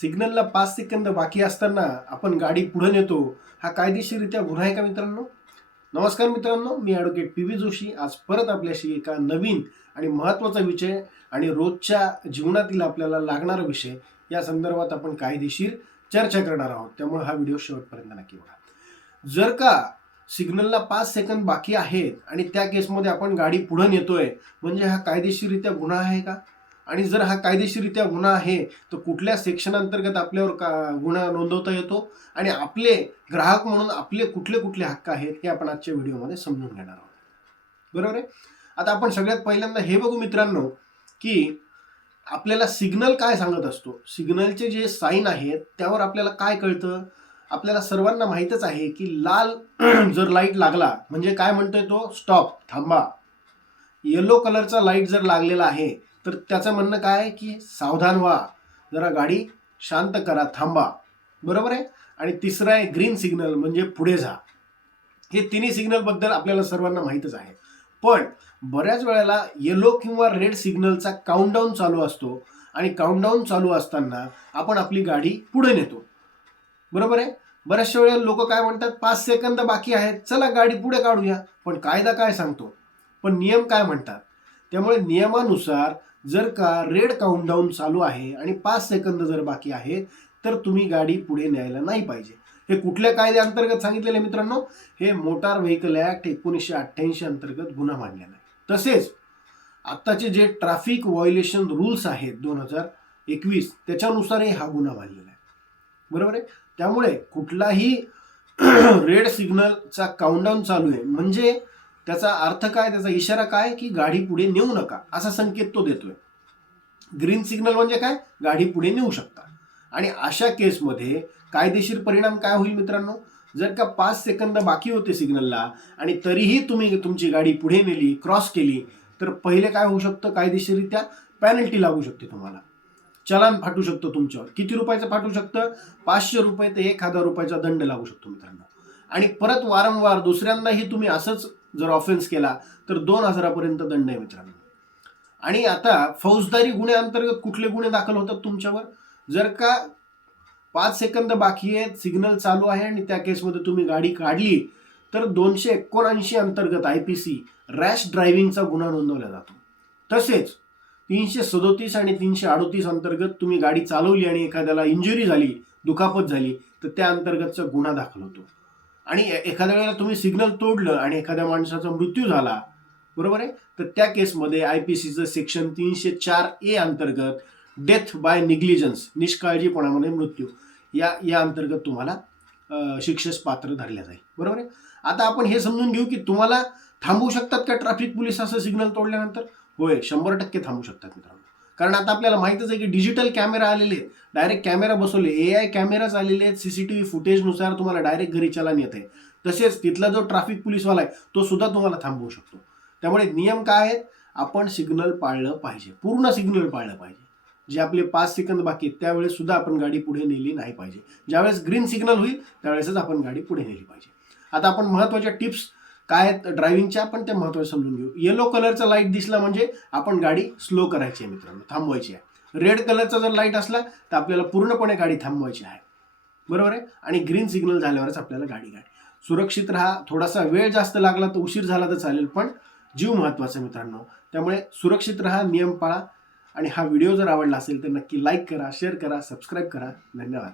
सिग्नलला पाच सेकंद बाकी असताना आपण गाडी पुढे नेतो हा कायदेशीररित्या गुन्हा आहे का मित्रांनो? नमस्कार मित्रांनो मी ॲडव्होकेट पी व्ही जोशी. आज परत आपल्याशी एका नवीन आणि महत्त्वाचा विषय आणि रोजच्या जीवनातील आपल्याला लागणारा विषय या संदर्भात आपण कायदेशीर चर्चा करणार आहोत. त्यामुळे हा व्हिडिओ शेवटपर्यंत नक्की बघा. जर का सिग्नलला पाच सेकंद बाकी आहेत आणि त्या केसमध्ये आपण गाडी पुढे नेतोय म्हणजे हा कायदेशीररित्या गुन्हा आहे का? आणि जर हा कायदेशीररित्या गुन्हा आहे तर कुठल्या सेक्शन अंतर्गत आपल्यावर का गुन्हा नोंदवता येतो? आणि आपले ग्राहक म्हणून आपले कुठले कुठले हक्क आहेत हे आपण आजच्या व्हिडिओमध्ये समजून घेणार आहोत. बरोबर आहे? आता आपण सगळ्यात पहिल्यांदा हे बघू मित्रांनो की आपल्याला सिग्नल काय सांगत असतो? सिग्नलचे जे साईन आहेत त्यावर आपल्याला काय कळतं? आपल्याला सर्वांना माहीतच आहे की लाल जर लाइट लागला म्हणजे काय म्हणतोय तो? स्टॉप थांबा. येलो कलरचा लाइट जर लागलेला आहे तर त्याचं म्हणणं काय आहे की सावधान व्हा. जरा गाडी शांत करा थांबा. बरोबर आहे? आणि तिसरं आहे ग्रीन सिग्नल म्हणजे पुढे जा. हे तिन्ही सिग्नलबद्दल आपल्याला सर्वांना माहीतच आहे. पण बऱ्याच वेळेला येलो किंवा रेड सिग्नलचा काउंटडाऊन चालू असतो आणि काउंटडाऊन चालू असताना आपण आपली गाडी पुढे नेतो. बरोबर आहे? बऱ्याचशा वेळेला लोक काय म्हणतात पाच सेकंद बाकी आहेत चला गाडी पुढे काढूया. पण कायदा काय सांगतो? पण नियम काय म्हणतात? त्यामुळे नियमानुसार जर का रेड काउंटडाऊन चालू आहे आणि पाच सेकंद जर बाकी आहे तर तुम्ही गाडी पुढे न्यायला नाही पाहिजे. हे कुठल्या कायद्या अंतर्गत सांगितलेले मित्रांनो? हे मोटार व्हेकल ऍक्ट एकोणीसशे अठ्ठ्याऐंशी अंतर्गत गुन्हा मानलेला आहे. तसेच आत्ताचे जे ट्रॅफिक व्हायोलेशन रूल्स आहेत दोन हजार एकवीस त्याच्यानुसारही हा गुन्हा मानलेला आहे. बरोबर आहे? त्यामुळे कुठलाही रेड सिग्नलचा काउंटडाऊन चालू आहे. म्हणजे त्याचा अर्थ काय त्याचा इशारा काय की गाडी पुढे नेऊ नका असा संकेत तो देतोय. ग्रीन सिग्नल म्हणजे काय? गाडी पुढे नेऊ शकता. आणि अशा केसमध्ये कायदेशीर परिणाम काय होईल मित्रांनो? जर का पाच सेकंद बाकी होते सिग्नलला आणि तरीही तुम्ही तुमची गाडी पुढे नेली क्रॉस केली तर पहिले काय होऊ शकतं? कायदेशीररित्या पॅनल्टी लागू शकते तुम्हाला. चलान फाटू शकतो तुमच्यावर. किती रुपयाचं फाटू शकतं? पाचशे रुपये ते एक हजार रुपयाचा दंड लागू शकतो मित्रांनो. आणि परत वारंवार दुसऱ्यांदाही तुम्ही असंच जर ऑफेन्स केला तर दोन हजारापर्यंत दंड आहे मित्रांनो. आणि आता फौजदारी गुन्ह्याअंतर्गत कुठले गुन्हे दाखल होतात तुमच्यावर? जर का पाच सेकंद बाकी आहेत सिग्नल चालू आहे आणि त्या केसमध्ये तुम्ही गाडी काढली तर दोनशे एकोणऐंशी अंतर्गत आय पी सी रॅश ड्रायव्हिंगचा गुन्हा नोंदवला जातो. तसेच तीनशे सदोतीस आणि तीनशे अडोतीस अंतर्गत तुम्ही गाडी चालवली आणि एखाद्याला इंजुरी झाली दुखापत झाली तर त्या अंतर्गतचा गुन्हा दाखल होतो. आणि ए- एखाद्या वेळेला तुम्ही सिग्नल तोडलं आणि एखाद्या माणसाचा मृत्यू झाला बरोबर आहे? तर त्या केसमध्ये आय पी सीचं सेक्शन तीनशे चार ए अंतर्गत डेथ बाय निग्लिजन्स निष्काळजीपणामध्ये मृत्यू. या या अंतर्गत तुम्हाला शिक्षेस पात्र धरल्या जाईल. बरोबर आहे? आता आपण हे समजून घेऊ की तुम्हाला थांबवू शकतात का ट्रॅफिक पोलीस असं सिग्नल तोडल्यानंतर? होय शंभर टक्के थांबू शकतात मित्रांनो. कारण आता आपल्याला माहितच आहे की डिजिटल कॅमेरा आलेले आहेत. डायरेक्ट कॅमेरा बसवले. ए आय कॅमेराच आलेले आहेत सी सी टी व्ही फुटेजनुसार तुम्हाला डायरेक्ट घरी चलान येत आहे तसेच तिथला जो ट्रॅफिक पोलीसवाला आहे तो सुद्धा तुम्हाला थांबवू शकतो. त्यामुळे नियम काय आहेत? आपण सिग्नल पाळलं पाहिजे. पूर्ण सिग्नल पाळलं पाहिजे. जे आपले पाच सेकंद बाकी आहेत त्यावेळेस सुद्धा आपण गाडी पुढे नेली नाही पाहिजे. ज्यावेळेस ग्रीन सिग्नल होईल त्यावेळेसच आपण गाडी पुढे नेली पाहिजे. आता आपण महत्त्वाच्या टिप्स काय आहेत? ड्रायव्हिंगच्या आपण ते महत्त्वाचे समजून घेऊ. येलो कलरचा लाइट दिसला म्हणजे आपण गाडी स्लो करायची आहे मित्रांनो थांबवायची आहे. रेड कलरचा जर लाइट असला तर आपल्याला पूर्णपणे गाडी थांबवायची आहे. बरोबर आहे? आणि ग्रीन सिग्नल झाल्यावरच आपल्याला गाडी गाडी. सुरक्षित राहा थोडासा वेळ जास्त लागला तर उशीर झाला तर चालेल पण जीव महत्त्वाचा मित्रांनो. त्यामुळे सुरक्षित राहा नियम पाळा. आणि हा व्हिडिओ जर आवडला असेल तर नक्की लाईक करा शेअर करा सबस्क्राईब करा. धन्यवाद.